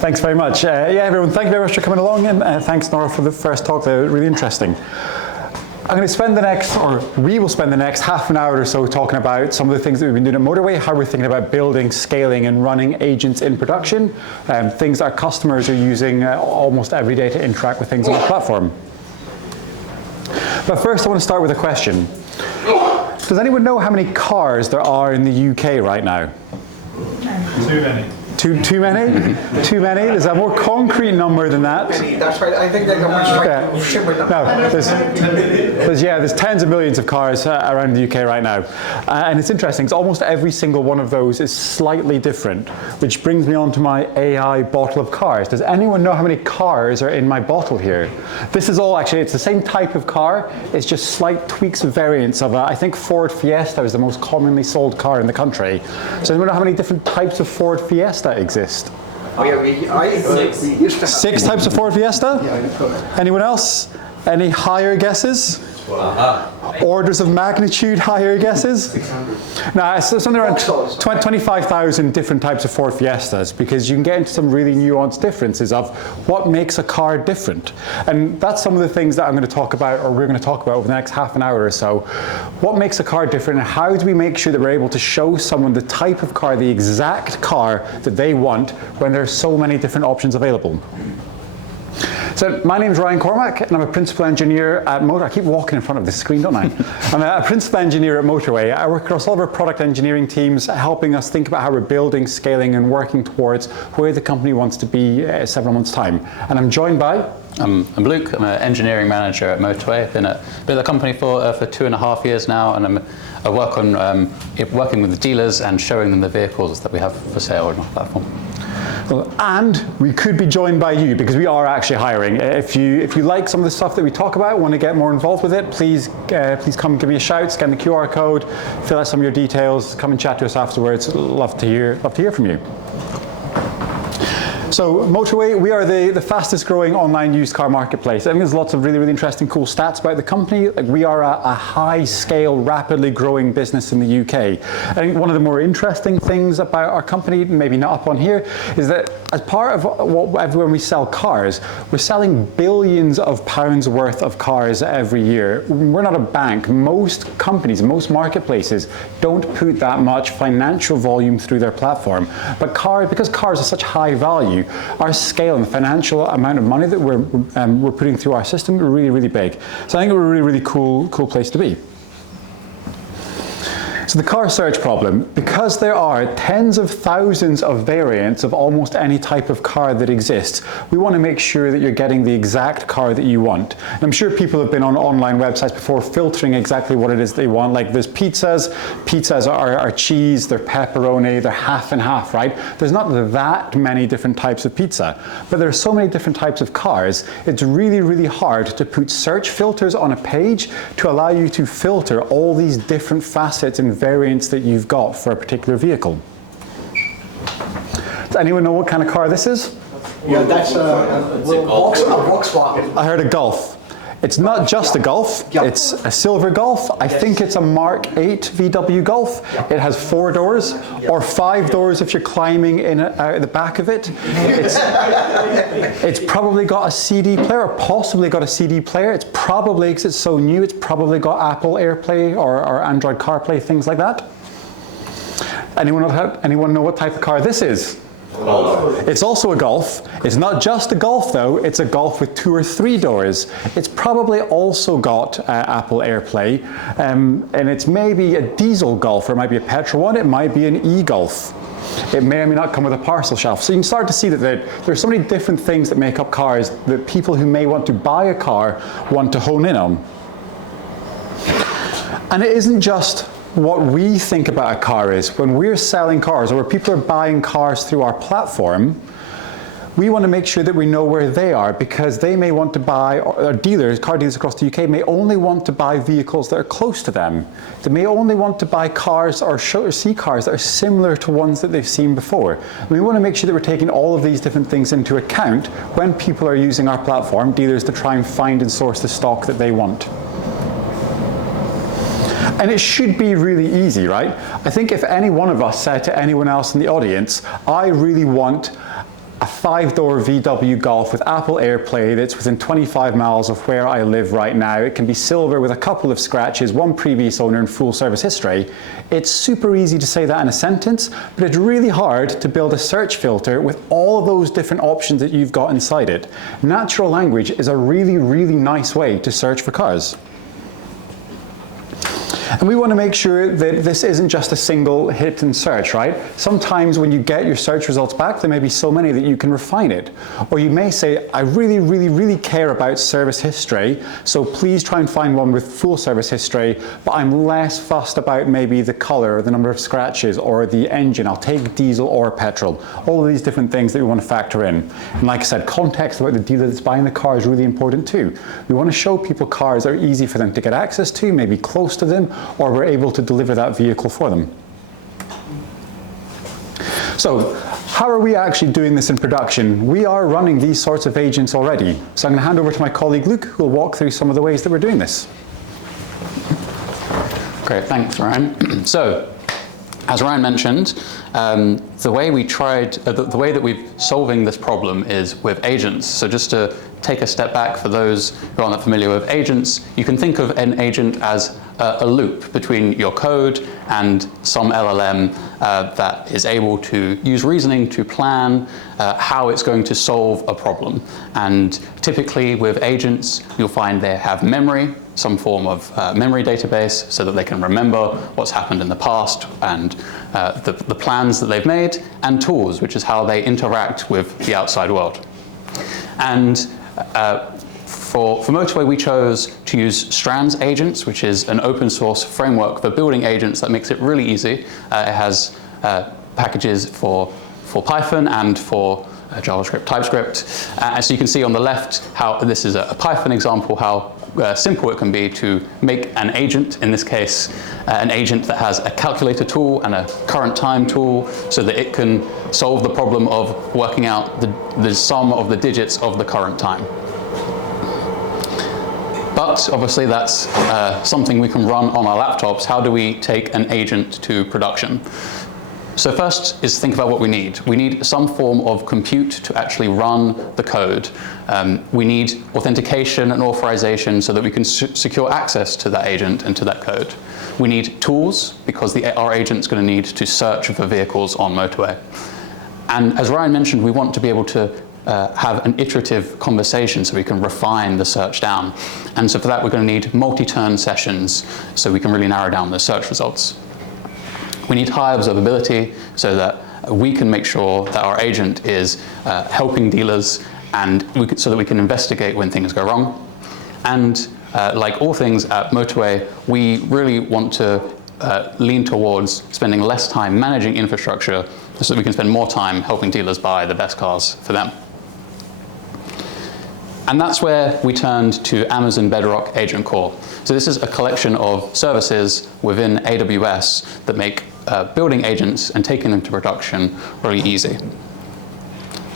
Thanks very much. Yeah, everyone, thank you very much for coming along, and thanks, Nora, for the first talk. They were really interesting. I'm going to spend the next, or we will spend the next half an hour or so talking about some of the things that we've been doing at Motorway, how we're thinking about building, scaling, and running agents in production, things our customers are using almost every day to interact with things on the platform. But first, I want to start with a question. Does anyone know how many cars there are in the UK right now? Too many. Too many? Too many? There's a more concrete number than that. That's right. I think they got No, there's tens of millions of cars around the UK right now. And it's interesting, it's almost every single one of those is slightly different, which brings me on to my AI bottle of cars. Does anyone know how many cars are in my bottle here? This is all actually, it's the same type of car, it's just slight tweaks and variants of, I think Ford Fiesta is the most commonly sold car in the country. So anyone know how many different types of Ford Fiesta exist? we used to have 6 types of Ford Fiesta? Anyone else? Any higher guesses? Orders of magnitude higher guesses? No, it's something around 25,000 different types of Ford Fiestas, because you can get into some really nuanced differences of what makes a car different. And that's some of the things that I'm going to talk about, or we're going to talk about over the next half an hour or so. What makes a car different, and how do we make sure that we're able to show someone the type of car, the exact car that they want, when there are so many different options available? So my name is Cormack, and I'm a principal engineer at Motorway. I keep walking in front of this screen, don't I? I'm a principal engineer at Motorway. I work across all of our product engineering teams, helping us think about how we're building, scaling, and working towards where the company wants to be several months' time. And I'm joined by... I'm Luke. I'm an engineering manager at Motorway. I've been at the company for 2.5 years now, and I work on working with the dealers and showing them the vehicles that we have for sale on our platform. And we could be joined by you, because we are actually hiring. If you like some of the stuff that we talk about, want to get more involved with it, please come give me a shout, scan the QR code, fill out some of your details, come and chat to us afterwards. Love to hear from you. So Motorway, we are the fastest growing online used car marketplace. I think there's lots of really, really interesting, cool stats about the company. Like, we are a high scale, rapidly growing business in the UK. I think one of the more interesting things about our company, maybe not up on here, is that as part of when we sell cars, we're selling billions of pounds worth of cars every year. We're not a bank. Most companies, most marketplaces don't put that much financial volume through their platform. But because cars are such high value, our scale and the financial amount of money that we're putting through our system are really, really big. So I think we're a really, really cool place to be. So the car search problem, because there are tens of thousands of variants of almost any type of car that exists, we want to make sure that you're getting the exact car that you want. And I'm sure people have been on online websites before filtering exactly what it is they want. Like, there's pizzas are cheese, they're pepperoni, they're half and half, right? There's not that many different types of pizza, but there are so many different types of cars, it's really, really hard to put search filters on a page to allow you to filter all these different facets and variants that you've got for a particular vehicle. Does anyone know what kind of car this is? Yeah, that's a Volkswagen. I heard a Golf. It's not just a Golf, it's a silver Golf. I think it's a Mark 8 VW Golf. It has 4 doors, or 5 doors if you're climbing in out the back of it. It's probably got a CD player, or possibly got a CD player. It's probably, because it's so new, it's probably got Apple AirPlay or Android CarPlay, things like that. Anyone know what type of car this is? It's also a Golf. It's not just a Golf though, it's a Golf with 2 or 3 doors. It's probably also got Apple AirPlay, and it's maybe a diesel Golf, or it might be a petrol one, it might be an e-Golf. It may or may not come with a parcel shelf. So you can start to see that there's so many different things that make up cars that people who may want to buy a car want to hone in on. And it isn't just what we think about a car is. When we're selling cars, or when people are buying cars through our platform, we want to make sure that we know where they are, because they may want to buy, or car dealers across the UK may only want to buy vehicles that are close to them. They may only want to buy cars or see cars that are similar to ones that they've seen before. And we want to make sure that we're taking all of these different things into account when people are using our platform, dealers, to try and find and source the stock that they want. And it should be really easy, right? I think if any one of us said to anyone else in the audience, I really want a 5-door VW Golf with Apple AirPlay that's within 25 miles of where I live right now. It can be silver with a couple of scratches, one previous owner and full service history. It's super easy to say that in a sentence, but it's really hard to build a search filter with all of those different options that you've got inside it. Natural language is a really, really nice way to search for cars. And we want to make sure that this isn't just a single hit and search, right? Sometimes when you get your search results back, there may be so many that you can refine it. Or you may say, I really, really, really care about service history, so please try and find one with full service history, but I'm less fussed about maybe the color, or the number of scratches, or the engine. I'll take diesel or petrol. All of these different things that we want to factor in. And like I said, context about the dealer that's buying the car is really important too. We want to show people cars that are easy for them to get access to, maybe close to them, or we're able to deliver that vehicle for them. So how are we actually doing this in production? We are running these sorts of agents already. So I'm going to hand over to my colleague Luke, who will walk through some of the ways that we're doing this. Great, thanks, Ryan. So, as Ryan mentioned, the way that we're solving this problem is with agents. So just to take a step back for those who aren't familiar with agents, you can think of an agent as a loop between your code and some LLM that is able to use reasoning to plan how it's going to solve a problem. And typically with agents, you'll find they have memory, some form of memory database, so that they can remember what's happened in the past and the plans that they've made, and tools, which is how they interact with the outside world. And for Motorway, we chose to use Strands Agents, which is an open source framework for building agents that makes it really easy. It has packages for Python and for JavaScript, TypeScript. So you can see on the left how this is a Python example, how simple it can be to make an agent, in this case, an agent that has a calculator tool and a current time tool, so that it can solve the problem of working out the sum of the digits of the current time. But obviously that's something we can run on our laptops. How do we take an agent to production? So first is think about what we need. We need some form of compute to actually run the code. We need authentication and authorization so that we can secure access to that agent and to that code. We need tools because our agent's going to need to search for vehicles on Motorway. And as Ryan mentioned, we want to be able to have an iterative conversation so we can refine the search down. And so for that, we're going to need multi-turn sessions so we can really narrow down the search results. We need high observability so that we can make sure that our agent is helping dealers and so that we can investigate when things go wrong. And like all things at Motorway, we really want to lean towards spending less time managing infrastructure so that we can spend more time helping dealers buy the best cars for them. And that's where we turned to Amazon Bedrock AgentCore. So this is a collection of services within AWS that make building agents and taking them to production really easy.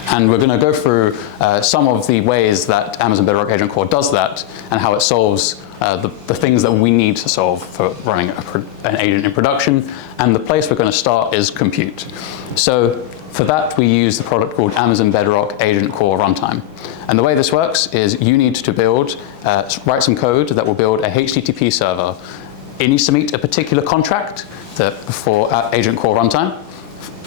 And we're going to go through some of the ways that Amazon Bedrock AgentCore does that and how it solves the things that we need to solve for running an agent in production. And the place we're going to start is compute. So for that, we use the product called Amazon Bedrock AgentCore Runtime. And the way this works is you need to write some code that will build a HTTP server. It needs to meet a particular contract for AgentCore Runtime.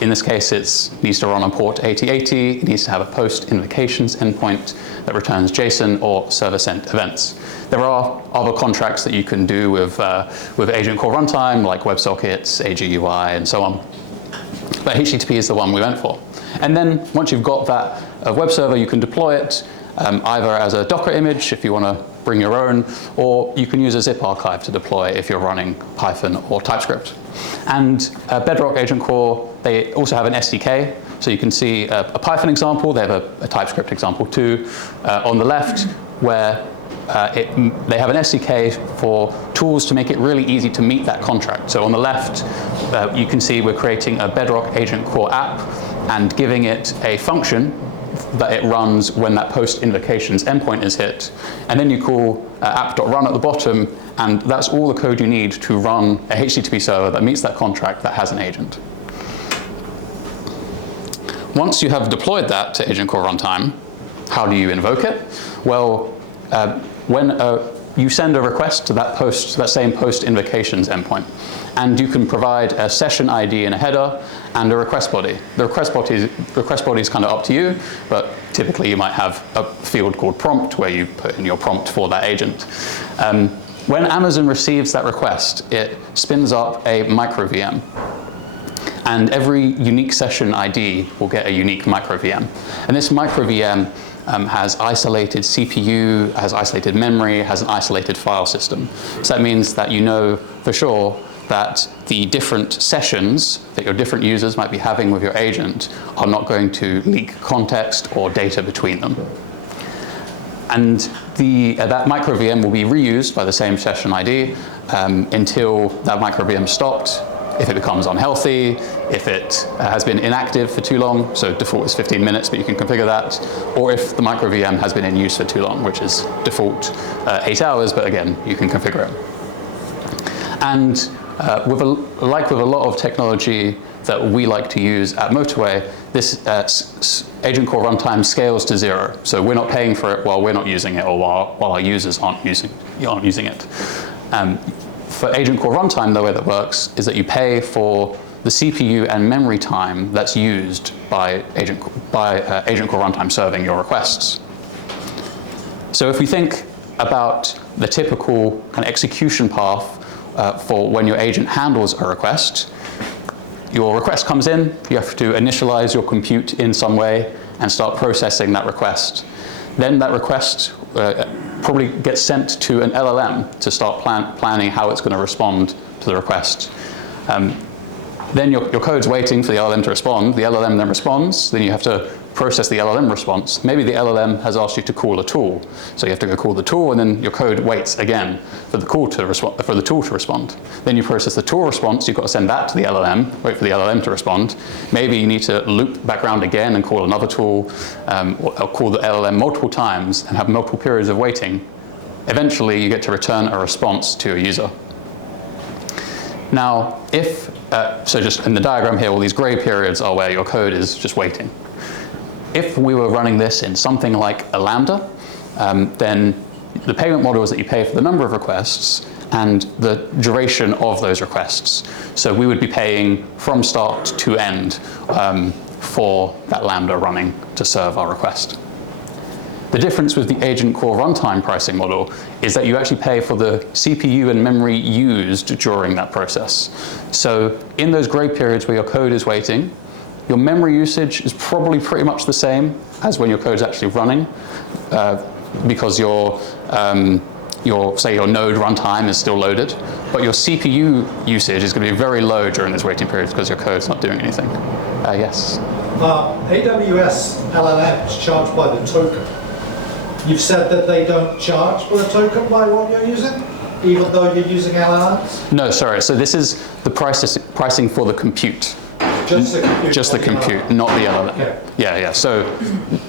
In this case, it needs to run on port 8080. It needs to have a post invocations endpoint that returns JSON or server-sent events. There are other contracts that you can do with AgentCore Runtime, like WebSockets, AGUI, and so on. But HTTP is the one we went for. And then once you've got that web server, you can deploy it either as a Docker image if you want to bring your own, or you can use a zip archive to deploy if you're running Python or TypeScript. And Bedrock AgentCore, they also have an SDK. So you can see a Python example. They have a TypeScript example too. On the left, where they have an SDK for tools to make it really easy to meet that contract. So on the left, you can see we're creating a Bedrock AgentCore app and giving it a function that it runs when that post invocations endpoint is hit. And then you call app.run at the bottom, and that's all the code you need to run a HTTP server that meets that contract that has an agent. once you have deployed that to AgentCore runtime, how do you invoke it? Well, when you send a request to that same post invocations endpoint, and you can provide a session ID in a header and a request body. The request body is kind of up to you, but typically you might have a field called prompt where you put in your prompt for that agent. When Amazon receives that request, it spins up a micro VM. And every unique session ID will get a unique micro VM. And this micro VM has isolated CPU, has isolated memory, has an isolated file system. So that means that you know for sure that the different sessions that your different users might be having with your agent are not going to leak context or data between them. And that micro VM will be reused by the same session ID until that micro VM stopped. If it becomes unhealthy, if it has been inactive for too long, so default is 15 minutes, but you can configure that, or if the micro VM has been in use for too long, which is default 8 hours, but again, you can configure it. And like with a lot of technology that we like to use at Motorway, this AgentCore runtime scales to 0. So we're not paying for it while we're not using it, or while our users aren't using it. For AgentCore runtime, the way that works is that you pay for the CPU and memory time that's used by AgentCore runtime serving your requests. So if we think about the typical kind of execution path for when your agent handles a request, your request comes in, you have to initialize your compute in some way and start processing that request. Then that request probably gets sent to an LLM to start planning how it's going to respond to the request. Then your code's waiting for the LLM to respond. The LLM then responds. Then you have to process the LLM response. Maybe the LLM has asked you to call a tool. So you have to go call the tool, and then your code waits again for the tool to respond. Then you process the tool response. You've got to send that to the LLM, wait for the LLM to respond. Maybe you need to loop back around again and call another tool, or call the LLM multiple times and have multiple periods of waiting. Eventually, you get to return a response to a user. Now, so just in the diagram here, all these gray periods are where your code is just waiting. If we were running this in something like a Lambda, then the payment model is that you pay for the number of requests and the duration of those requests. So we would be paying from start to end for that Lambda running to serve our request. The difference with the AgentCore runtime pricing model is that you actually pay for the CPU and memory used during that process. So in those gray periods where your code is waiting, your memory usage is probably pretty much the same as when your code is actually running, because your node runtime is still loaded, but your CPU usage is going to be very low during those waiting periods because your code's not doing anything. Yes? AWS LLMs charged by the token. You've said that they don't charge for the token by what you're using, even though you're using LLMs? No, sorry. So this is the pricing for the compute. Just the compute? Just the compute, not the LLM. Okay. Yeah. So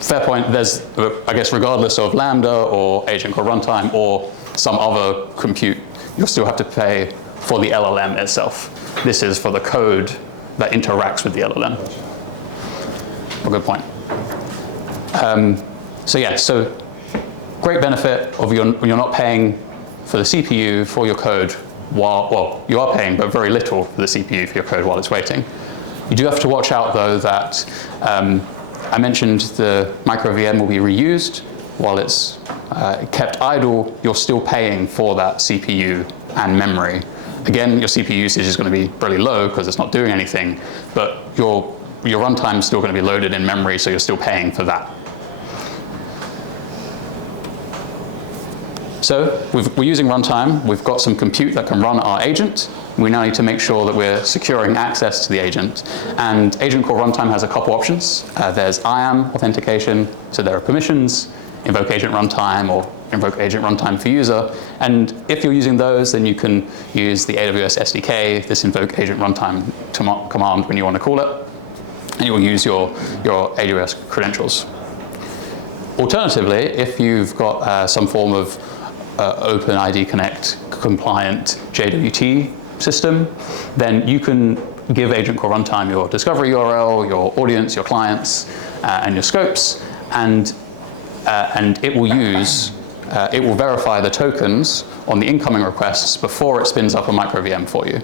fair point. There's, I guess, regardless of Lambda or AgentCore runtime or some other compute, you'll still have to pay for the LLM itself. This is for the code that interacts with the LLM. A good point. So great benefit of when you're not paying for the CPU for your code well, you are paying, but very little for the CPU for your code while it's waiting. You do have to watch out, though, that I mentioned the micro VM will be reused. While it's kept idle, you're still paying for that CPU and memory. Again, your CPU usage is going to be really low because it's not doing anything, but your runtime is still going to be loaded in memory, so you're still paying for that. So we're using runtime. We've got some compute that can run our agent. We now need to make sure that we're securing access to the agent. And AgentCore runtime has a couple options. There's IAM authentication, so there are permissions, invoke agent runtime, or invoke agent runtime for user. And if you're using those, then you can use the AWS SDK, this invoke agent runtime command when you want to call it. And you will use your AWS credentials. Alternatively, if you've got some form of OpenID Connect compliant JWT system, then you can give AgentCore Runtime your discovery URL, your audience, your clients, and your scopes, and it will verify the tokens on the incoming requests before it spins up a micro VM for you.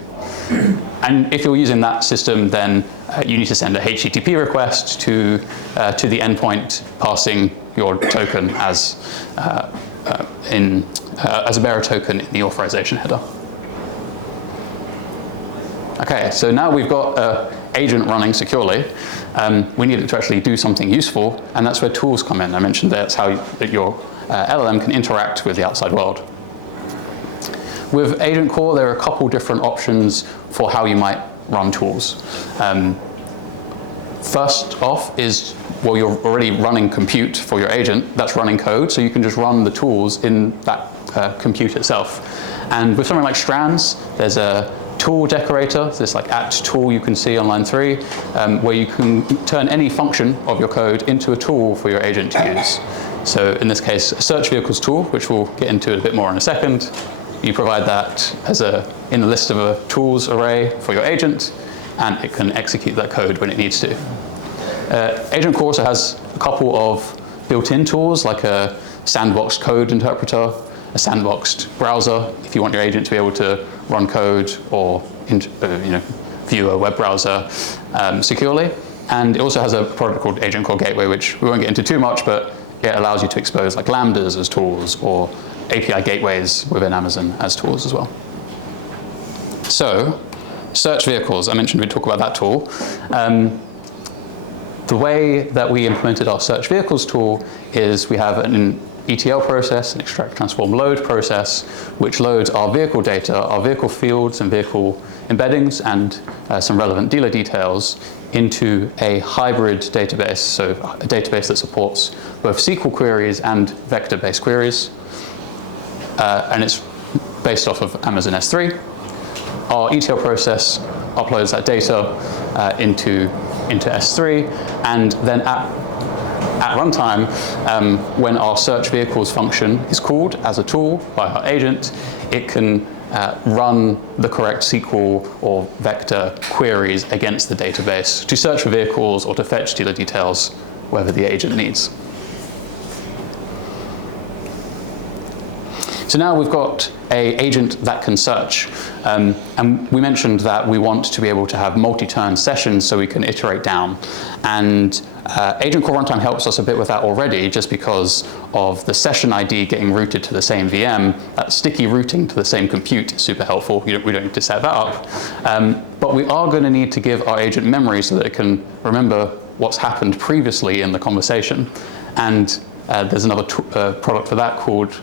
And if you're using that system, then you need to send a HTTP request to the endpoint, passing your token as a bearer token in the authorization header. Okay, so now we've got an agent running securely. We need it to actually do something useful, and that's where tools come in. I mentioned that's how your LLM can interact with the outside world. With AgentCore, there are a couple different options for how you might run tools. First off is, well, you're already running compute for your agent. That's running code, so you can just run the tools in that compute itself. And with something like Strands, there's a tool decorator, this like @tool you can see on line 3, where you can turn any function of your code into a tool for your agent to use. So in this case, a search vehicles tool, which we'll get into a bit more in a second. You provide that as in the list of a tools array for your agent, and it can execute that code when it needs to. AgentCore also has a couple of built-in tools, like a sandboxed code interpreter, a sandboxed browser, if you want your agent to be able to run code or view a web browser securely. And it also has a product called AgentCore Gateway, which we won't get into too much, but it allows you to expose like lambdas as tools or API gateways within Amazon as tools as well. So, search vehicles, I mentioned we'd talk about that tool. The way that we implemented our search vehicles tool is we have an ETL process, an extract, transform, load process, which loads our vehicle data, our vehicle fields and vehicle embeddings, and some relevant dealer details into a hybrid database, so a database that supports both SQL queries and vector-based queries. And it's based off of Amazon S3. Our ETL process uploads that data into S3, and then at runtime, when our search vehicles function is called as a tool by our agent, it can run the correct SQL or vector queries against the database to search for vehicles or to fetch dealer details wherever the agent needs. So now we've got an agent that can search. And we mentioned that we want to be able to have multi-turn sessions so we can iterate down. And AgentCore Runtime helps us a bit with that already, just because of the session ID getting routed to the same VM. That sticky routing to the same compute is super helpful. We don't need to set that up. But we are going to need to give our agent memory so that it can remember what's happened previously in the conversation. And there's another product for that called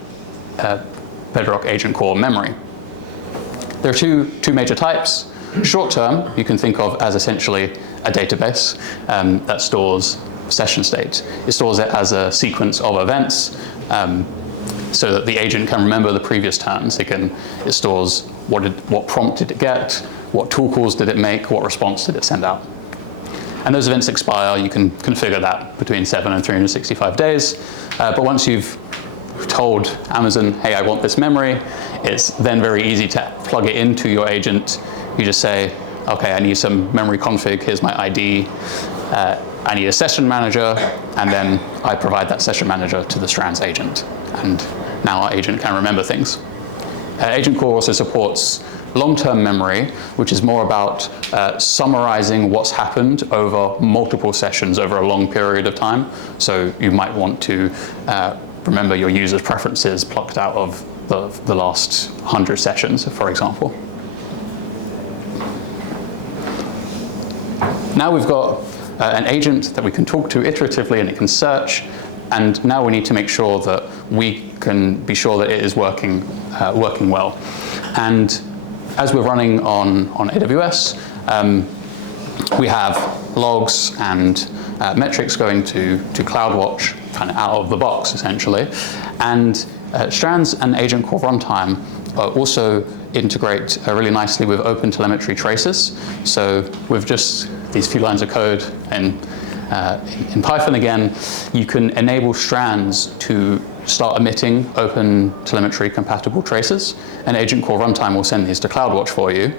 Bedrock AgentCore Memory. There are two major types. Short term, you can think of as essentially a database that stores session state. It stores it as a sequence of events so that the agent can remember the previous turns. It stores what prompt did it get, what tool calls did it make, what response did it send out. And those events expire. You can configure that between 7 and 365 days. But once you've told Amazon, hey, I want this memory, it's then very easy to plug it into your agent. You just say, okay, I need some memory config, here's my ID, I need a session manager, and then I provide that session manager to the Strands agent. And now our agent can remember things. AgentCore also supports long-term memory, which is more about summarizing what's happened over multiple sessions over a long period of time. So you might want to remember your user's preferences plucked out of the last 100 sessions, for example. Now we've got an agent that we can talk to iteratively and it can search, and now we need to make sure that we can be sure that it is working well. And as we're running on AWS, we have logs and metrics going to CloudWatch kind of out of the box, essentially. And Strands and AgentCore Runtime also integrate really nicely with OpenTelemetry traces. So with just these few lines of code in Python again, you can enable Strands to start emitting OpenTelemetry compatible traces, and AgentCore Runtime will send these to CloudWatch for you.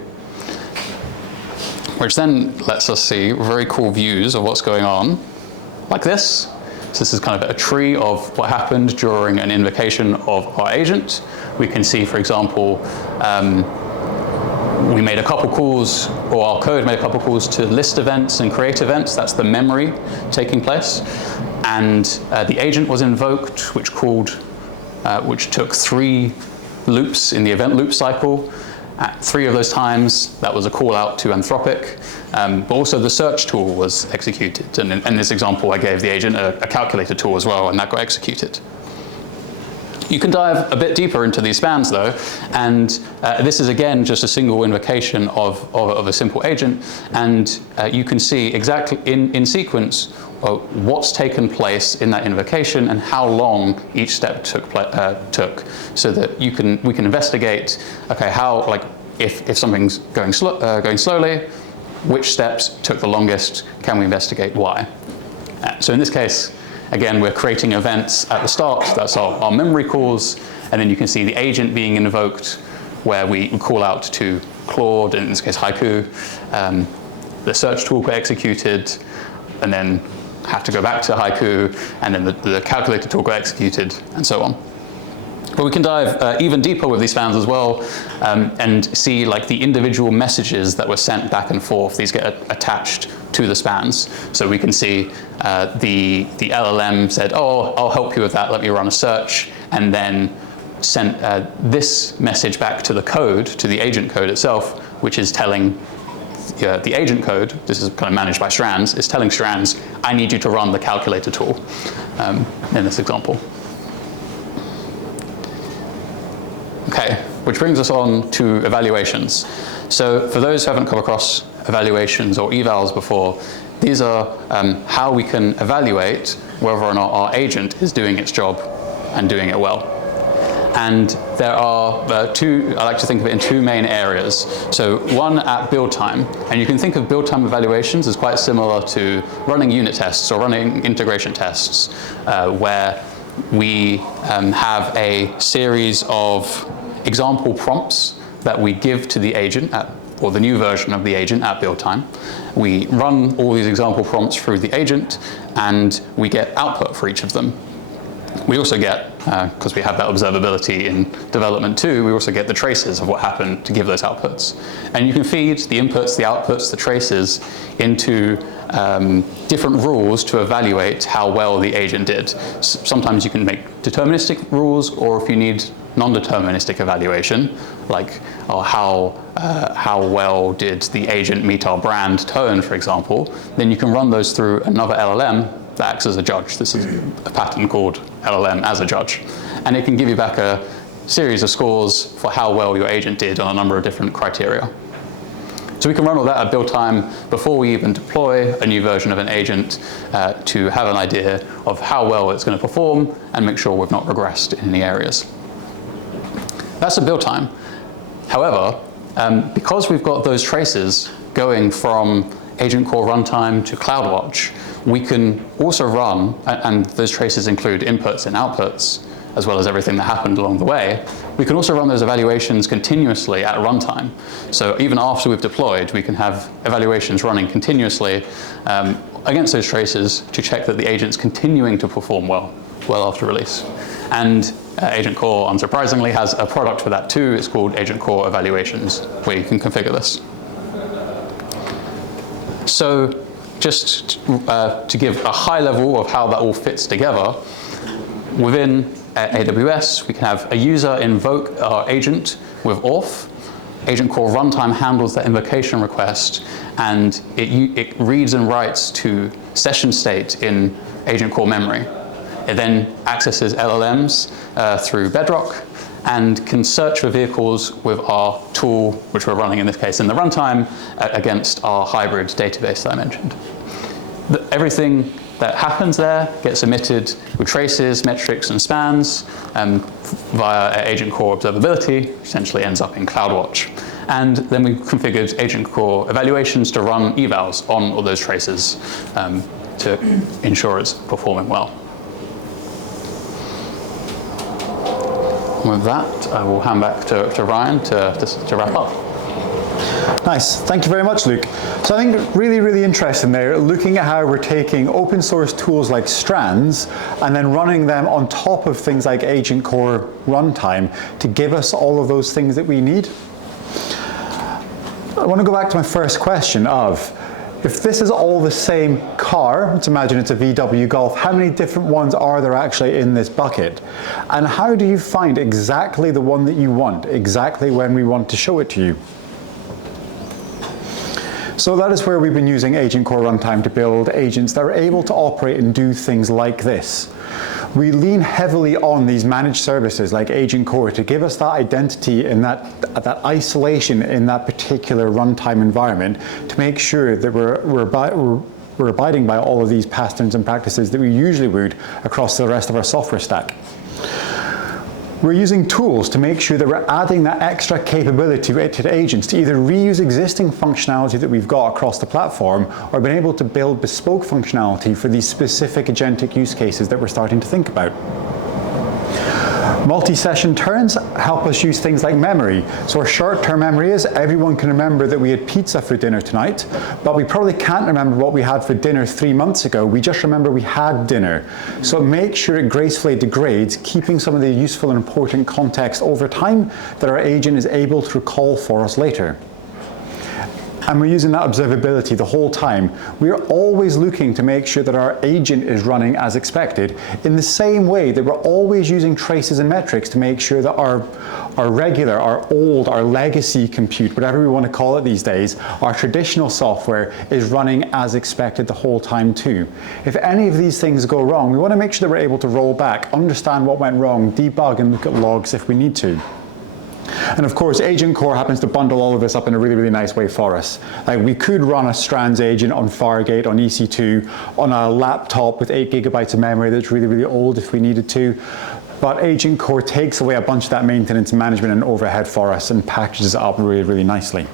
which then lets us see very cool views of what's going on, like this. So this is kind of a tree of what happened during an invocation of our agent. We can see, for example, we made a couple calls, or our code made a couple calls to list events and create events. That's the memory taking place. And the agent was invoked, which took 3 loops in the event loop cycle. At 3 of those times, that was a call out to Anthropic. But also the search tool was executed. And in this example, I gave the agent a calculator tool as well, and that got executed. You can dive a bit deeper into these spans though, and this is again just a single invocation of a simple agent, and you can see exactly in sequence what's taken place in that invocation and how long each step took, so that we can investigate, okay, how, like, if something's going slowly, which steps took the longest, can we investigate why? So in this case, again, we're creating events at the start, that's our memory calls, and then you can see the agent being invoked where we call out to Claude, in this case Haiku, the search tool got executed, and then have to go back to Haiku, and then the calculator tool got executed, and so on. But we can dive even deeper with these spans as well, and see like the individual messages that were sent back and forth. These get attached to the spans. So we can see the LLM said, oh, I'll help you with that, let me run a search, and then sent this message back to the code, to the agent code itself, which is telling the agent code, this is kind of managed by strands, is telling strands, I need you to run the calculator tool in this example. Okay, which brings us on to evaluations. So for those who haven't come across evaluations or evals before, these are how we can evaluate whether or not our agent is doing its job and doing it well. And there are I like to think of it in 2 main areas. So one at build time, and you can think of build time evaluations as quite similar to running unit tests or running integration tests, where we have a series of example prompts that we give to the agent, or the new version of the agent at build time. We run all these example prompts through the agent, and we get output for each of them. We also get, because we have that observability in development too, we also get the traces of what happened to give those outputs. And you can feed the inputs, the outputs, the traces into different rules to evaluate how well the agent did. Sometimes you can make deterministic rules, or if you need non-deterministic evaluation, like how well did the agent meet our brand tone, for example, then you can run those through another LLM that acts as a judge. This is a pattern called LLM as a judge. And it can give you back a series of scores for how well your agent did on a number of different criteria. So we can run all that at build time before we even deploy a new version of an agent to have an idea of how well it's going to perform and make sure we've not regressed in any areas. That's at build time. However, because we've got those traces going from AgentCore runtime to CloudWatch, we can also run, and those traces include inputs and outputs, as well as everything that happened along the way, we can also run those evaluations continuously at runtime. So even after we've deployed, we can have evaluations running continuously against those traces to check that the agent's continuing to perform well after release. And AgentCore, unsurprisingly, has a product for that too. It's called AgentCore Evaluations, where you can configure this. So just to give a high level of how that all fits together, within AWS, we can have a user invoke our agent with auth. AgentCore runtime handles that invocation request, and it reads and writes to session state in AgentCore memory. It then accesses LLMs through Bedrock and can search for vehicles with our tool, which we're running in this case in the runtime, against our hybrid database that I mentioned. Everything that happens there gets emitted with traces, metrics, and spans via AgentCore observability, which essentially ends up in CloudWatch. And then we configured AgentCore evaluations to run evals on all those traces to ensure it's performing well. With that, I will hand back to Ryan to wrap up. Nice, thank you very much, Luke. So I think really, really interesting there, looking at how we're taking open source tools like Strands and then running them on top of things like AgentCore runtime to give us all of those things that we need. I want to go back to my first question of, if this is all the same car, let's imagine it's a VW Golf, how many different ones are there actually in this bucket? And how do you find exactly the one that you want, exactly when we want to show it to you? So that is where we've been using AgentCore runtime to build agents that are able to operate and do things like this. We lean heavily on these managed services like AgentCore to give us that identity and that isolation in that particular runtime environment to make sure that we're abiding by all of these patterns and practices that we usually would across the rest of our software stack. We're using tools to make sure that we're adding that extra capability to agents to either reuse existing functionality that we've got across the platform or been able to build bespoke functionality for these specific agentic use cases that we're starting to think about. Multi-session turns help us use things like memory. So our short-term memory is everyone can remember that we had pizza for dinner tonight, but we probably can't remember what we had for dinner 3 months ago. We just remember we had dinner. So make sure it gracefully degrades, keeping some of the useful and important context over time that our agent is able to recall for us later. And we're using that observability the whole time. We are always looking to make sure that our agent is running as expected, in the same way that we're always using traces and metrics to make sure that our regular, our old, our legacy compute, whatever we want to call it these days, our traditional software is running as expected the whole time too. If any of these things go wrong, we want to make sure that we're able to roll back, understand what went wrong, debug and look at logs if we need to. And of course, AgentCore happens to bundle all of this up in a really, really nice way for us. Like we could run a Strands agent on Fargate, on EC2, on a laptop with 8 GB of memory that's really, really old if we needed to. But AgentCore takes away a bunch of that maintenance management and overhead for us and packages it up really, really nicely.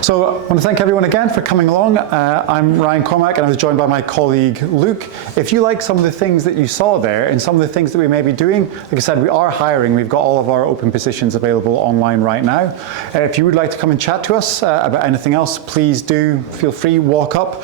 So I want to thank everyone again for coming along. I'm Ryan Cormack and I was joined by my colleague Luke. If you like some of the things that you saw there and some of the things that we may be doing, like I said, we are hiring. We've got all of our open positions available online right now. If you would like to come and chat to us about anything else, please do feel free, walk up.